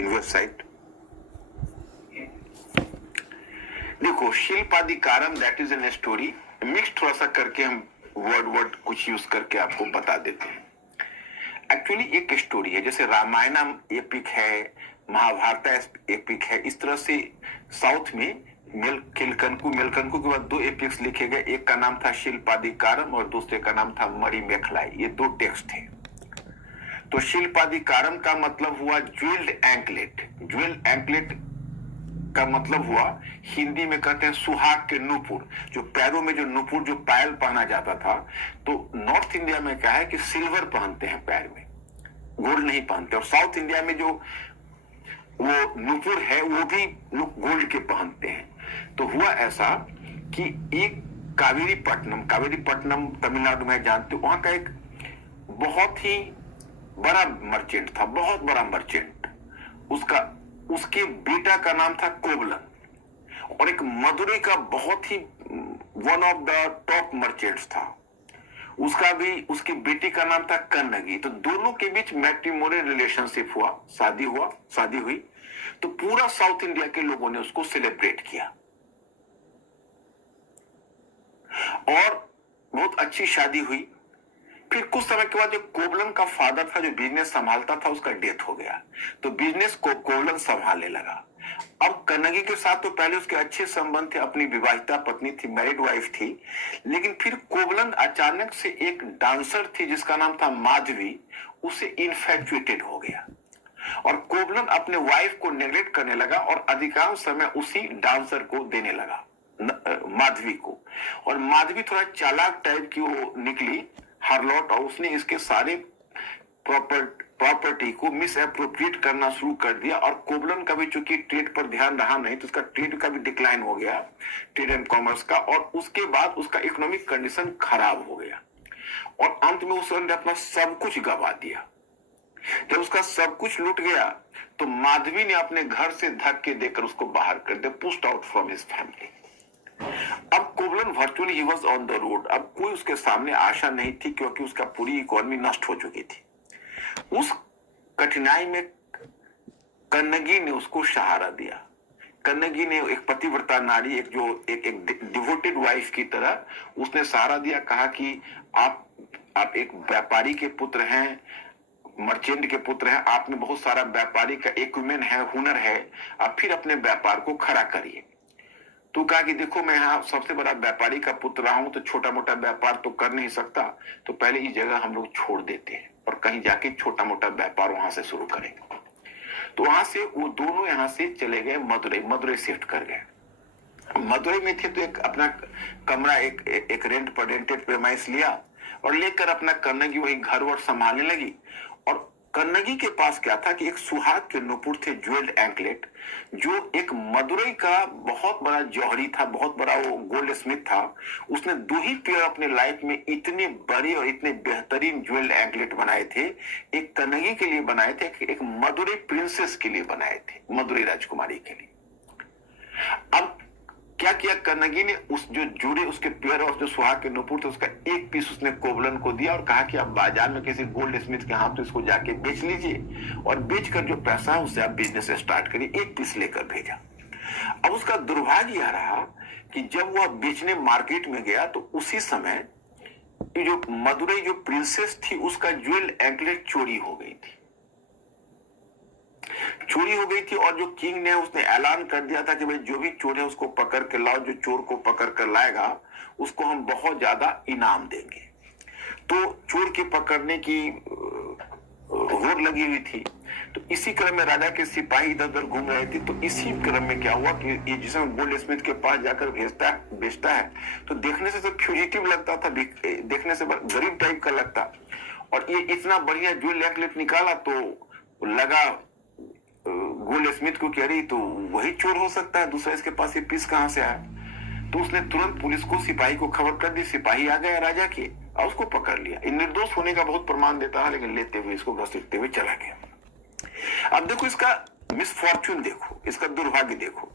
in website. देखो, Silappadikaram that is an story mix, थोड़ा सा करके हम वर्ड कुछ यूज करके आपको बता देते हैं। एक्चुअली एक स्टोरी है, जैसे रामायणम एपिक है, महाभारत एपिक है, इस तरह से साउथ में मेलकंकु के बाद दो एपिक्स लिखे गए। एक का नाम था शिल्पाधिकारम और दूसरे का नाम था मणिमेखलाई। ये दो टेक्स्ट थे। तो शिल्पाधिकारम का मतलब हुआ ज्वेल्ड एंकलेट। ज्वेल्ड एंकलेट का मतलब हुआ, हिंदी में कहते हैं सुहाग के नूपुर, जो पैरों में जो नूपुर जो पायल पहना जाता था। तो नॉर्थ इंडिया में क्या है कि सिल्वर पहनते हैं पैर में, गोल्ड नहीं पहनते। और साउथ इंडिया में जो वो नूपुर है वो भी लोग गोल्ड के पहनते हैं। तो हुआ ऐसा कि एक कावेरीपट्टनम तमिलनाडु में जानते हो, वहां का एक बहुत ही बड़ा मर्चेंट था, बहुत बड़ा मर्चेंट। उसके बेटा का नाम था कोवलन, और एक मदुरई का बहुत ही one of the top merchants था, उसकी बेटी का नाम था कन्नगी। तो दोनों के बीच मैट्रिमोनियल रिलेशनशिप हुआ, शादी हुई। तो पूरा साउथ इंडिया के लोगों ने उसको सेलिब्रेट किया और बहुत अच्छी शादी हुई। फिर कुछ समय के बाद जो कोवलन का फादर था, जो बिजनेस संभालता था, उसका डेथ हो गया। तो बिजनेस को कोवलन संभालने लगा। अब कन्नगी के साथ तो पहले उसके अच्छे संबंध थे, अपनी विवाहिता पत्नी थी, मैरिड वाइफ थी। लेकिन फिर कोवलन अचानक से एक डांसर थी जिसका नाम था माधवी, उसे इन्फैक्चुएटेड हो गया और कोवलन अपने वाइफ को नेग्लेक्ट करने लगा और अधिकांश समय उसी डांसर को देने लगा, माधवी को। और माधवी थोड़ा चालाक टाइप की वो निकली, हार्लॉट, और उसने इसके सारे प्रॉपर्टी को मिस एप्रोप्रिएट करना शुरू कर दिया। और कोवलन का भी चूंकि ट्रेड पर ध्यान रहा नहीं, तो उसका ट्रेड का भी डिक्लाइन हो गया, ट्रेड एंड कॉमर्स का। और उसके बाद उसका इकोनॉमिक कंडीशन खराब हो गया और अंत में उसने अपना सब कुछ गंवा दिया। जब उसका सब कुछ लूट गया तो माधवी ने अपने घर से धक्के देकर उसको बाहर कर दिया, pushed out from his family. अब Kovalan virtually he was on the road. अब कोई उसके सामने आशा नहीं थी, क्योंकि उसका पूरी इकोनॉमी नष्ट हो चुकी थी। उस कठिनाई में कन्नगी ने उसको सहारा दिया। कन्नगी ने एक पतिव्रता नारी, एक डिवोटेड वाइफ की तरह उसने सहारा दिया। कहा कि आप एक व्यापारी के पुत्र हैं, मर्चेंट के पुत्र हैं, आप में बहुत सारा व्यापारी का एक्विपमेंट है, हुनर है, आप फिर अपने व्यापार को खड़ा करिए। तो कहा कि देखो, मैं यहाँ सबसे बड़ा व्यापारी का पुत्र रहा हूं, तो छोटा मोटा व्यापार तो कर नहीं सकता, तो पहले इस जगह हम लोग छोड़ देते हैं और कहीं जाके छोटा मोटा व्यापार वहां से शुरू करेंगे। तो वहां से वो दोनों यहाँ से चले गए मदुरई शिफ्ट कर गए। मदुरई में थे तो एक अपना कमरा एक रेंट पर रेंटेड प्रेमाइस लिया और लेकर अपना कन्नगी वही घर वर संभालने लगी। और कन्नगी के पास क्या था कि एक सुहाग के नूपुर थे, ज्वेल्ड एंकलेट, जो एक मदुरई का बहुत बड़ा जौहरी था, बहुत बड़ा वो गोल्ड स्मिथ था। उसने दो ही पेयर अपने लाइफ में इतने बड़े और इतने बेहतरीन ज्वेल्ड एंकलेट बनाए थे। एक कन्नगी के लिए बनाए थे, एक मदुरई प्रिंसेस के लिए बनाए थे, मदुरई राजकुमारी के लिए। अब क्या किया कन्नगी ने, उस जो जुड़े उसके पेयर और जो सुहाग के नूपुर थे, उसका एक पीस उसने कोवलन को दिया और कहा कि आप बाजार में किसी गोल्ड स्मिथ के हाथ तो इसको जाके बेच लीजिए और बेचकर जो पैसा है उससे आप बिजनेस स्टार्ट करिए। एक पीस लेकर भेजा। अब उसका दुर्भाग्य यह रहा कि जब वह बेचने मार्केट में गया तो उसी समय जो मदुरई जो प्रिंसेस थी उसका ज्वेल एंकलेट चोरी हो गई थी और जो किंग ने उसने ऐलान कर दिया था कि भाई जो भी चोर है उसको पकड़ के लाओ, जो चोर को पकड़ कर लाएगा उसको हम बहुत ज्यादा इनाम देंगे। तो चोर के पकड़ने की होड़ लगी हुई थी। तो इसी क्रम में राजा के सिपाही इधर उधर घूम रहे थे। तो इसी क्रम में क्या हुआ कि ये जिसमें गोल्ड स्मिथ के पास जाकर बेचता है तो देखने से तो फ्यूजिटिव लगता था, देखने से गरीब टाइप का लगता। और ये इतना बढ़िया ज्वेल एंकलेट निकाला तो लगा गोल्ड स्मिथ को, कह रही तो वही चोर हो सकता है, दूसरा इसके पास ये पीस कहां से आया। तो उसने तुरंत पुलिस को, सिपाही को खबर कर दी। सिपाही आ गए राजा के और उसको पकड़ लिया। निर्दोष होने का बहुत प्रमाण देता है, लेकिन लेते हुए इसको घसीटते हुए चला गया। अब देखो इसका मिसफॉर्चून, देखो इसका दुर्भाग्य, देखो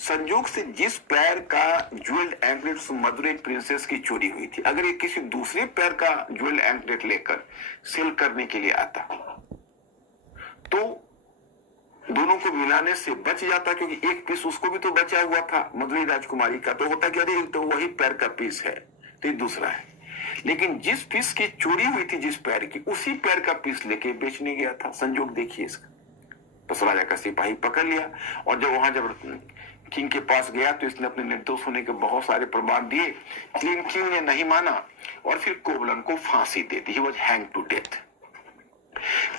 संजोग से जिस पैर का ज्वेल्ड एंकलेट मदुरई प्रिंसेस की चोरी हुई थी, अगर ये किसी दूसरे पैर का ज्वेल्ड एंकलेट लेकर सेल करने के लिए आता तो दोनों दोनों को मिलाने से बच जाता, क्योंकि एक पीस उसको भी तो बचा हुआ था मदुरई राजकुमारी का, तो होता कि अरे तो वही पैर का पीस है, तो ये दूसरा है। लेकिन जिस पीस की चोरी हुई थी जिस पैर की, उसी पैर का पीस लेके बेचने गया था। संजोग देखिए इसका। तो राजा का सिपाही पकड़ लिया, और जब वहां किंग के पास गया तो इसने अपने निर्दोष होने के बहुत सारे प्रमाण दिए, लेकिन किंग ने नहीं माना और फिर कोवलन को फांसी दे दी। He was hang to death.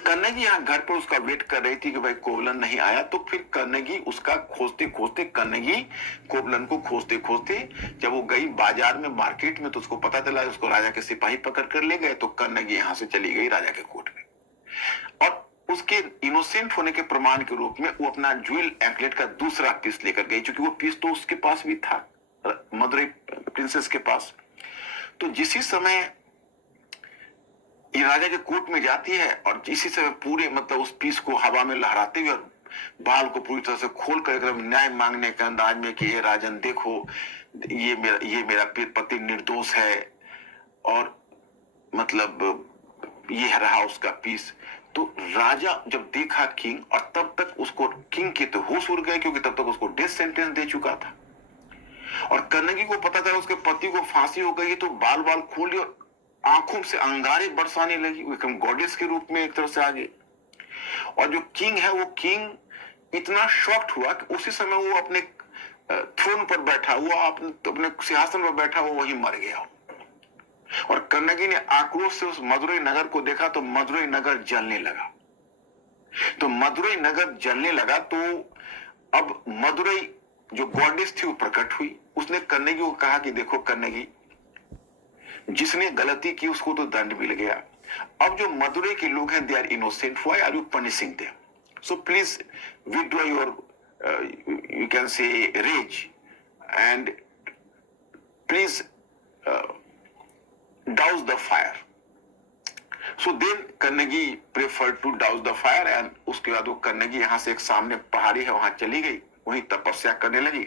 Kannagi यहाँ घर पर उसका वेट कर रही थी कि भाई कोवलन नहीं आया, तो फिर कर्नेगी उसका खोजते खोजते, कर्नेगी कोवलन को खोजते खोजते जब वो गई बाजार में, मार्केट में, तो उसको पता चला, उसको राजा के सिपाही पकड़ कर ले गए। तो कर्नेगी यहाँ से चली गई राजा के कोर्ट में, और उसके इनोसेंट होने के प्रमाण के रूप में वो अपना ज्वेल एंकलेट का दूसरा पीस लेकर गई, क्योंकि वो पीस तो उसके पास भी था, मदुरई प्रिंसेस के पास। तो जिसी समय ये राजा के कोर्ट में जाती है, और इसी समय पूरे मतलब उस पीस को हवा में लहराते हुए और बाल को पूरी तरह से खोल कर एकदम न्याय मांगने के अंदाज में कि ये राजन देखो, ये मेरा पति निर्दोष है, और मतलब ये रहा उसका पीस। तो राजा जब देखा किंग, और तब तक उसको किंग के तो होश उड़ गए, क्योंकि तब तक उसको डेथ सेंटेंस दे चुका था, और कर्नेगी को पता चला उसके पति को फांसी हो गई, तो बाल बाल खोल लिया, आंखों से अंगारे बरसाने लगी, एकदम गॉडेस के रूप में एक तरह से आगे। और जो किंग है, वो किंग इतना शॉक्ड हुआ कि उसी समय वो अपने थ्रोन पर बैठा हुआ, अपने सिंहासन पर बैठा हुआ वही मर गया। और कर्नेगी ने आक्रोश से उस मदुरई नगर को देखा, तो मदुरई नगर जलने लगा। तो मदुरई नगर जलने लगा, तो अब मदुरई जो गॉडेस थी वो प्रकट हुई। उसने कर्नेगी को कहा कि देखो कर्नेगी, जिसने गलती की उसको तो दंड मिल गया, अब जो मदुरई के लोग हैं they are innocent, why are you punishing them? So please withdraw your you can say rage and please douse the fire. So then कर्नेगी preferred to douse the fire, and उसके बाद वो कर्नेगी यहाँ से एक सामने पहाड़ी है वहां चली गई, वहीं तपस्या करने लगी,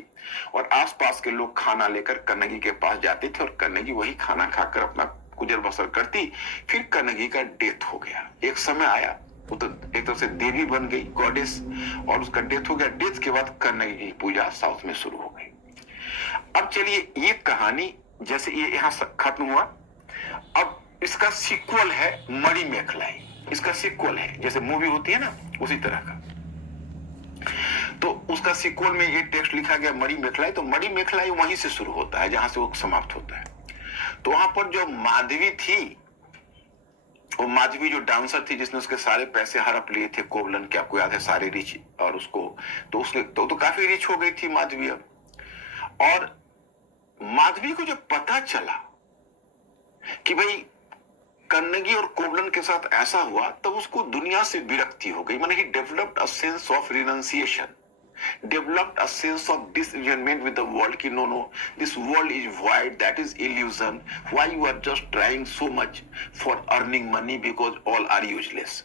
और आसपास के लोग खाना लेकर कर्नेगी के पास जाते थे, और कर्नेगी वही खाना खाकर अपना गुजर बसर करती। फिर कर्नेगी का डेथ हो गया। एक समय आया वो तो एक तरह से देवी बन गई, गॉडेस, और उसका डेथ हो गया। डेथ के बाद कर्नेगी की पूजा साउथ में शुरू हो गई। अब चलिए, ये कहानी जैसे ये यहाँ खत्म हुआ, अब इसका सीक्वल है मणिमेखलाई। इसका सीक्वल है, जैसे मूवी होती है ना उसी तरह का। तो उसका सीक्वल में ये टेक्स्ट लिखा गया मणिमेखलाई। तो मणिमेखलाई वहीं से शुरू होता है जहां से वो समाप्त होता है। तो वहां पर जो माधवी थी, वो माधवी जो डांसर थी जिसने उसके सारे पैसे हड़प लिए थे कोवलन के, आपको याद है, सारे रिच, और उसको तो उसने तो काफी रिच हो गई थी माधवी अब। और माधवी को जब पता चला कि भाई कर्नेगी और कोवलन के साथ ऐसा हुआ, तब उसको दुनिया से विरक्ति हो गई। माने he developed a sense of renunciation, developed a sense of disillusionment with the world ki no, this world is void, that is illusion, why you are just trying so much for earning money because all are useless.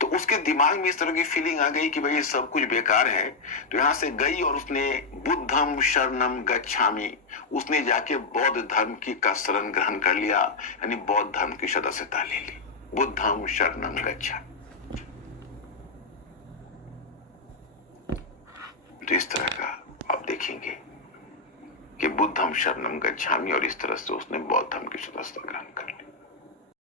तो उसके दिमाग में इस तरह की feeling आ गई कि भाई ये सब कुछ बेकार है। तो यहां से गई और उसने बुद्धम शरणम गच्छामि, उसने जाके बौद्ध धर्म का शरण ग्रहण कर लिया, यानी बौद्ध धर्म की सदस्यता ले ली। बुद्धम शरणम गच्छामि। तो इस तरह का आप देखेंगे कि बुद्धम शरणम गच्छामि, और इस तरह से उसने बौद्ध धर्म की सदस्यता ग्रहण कर ली।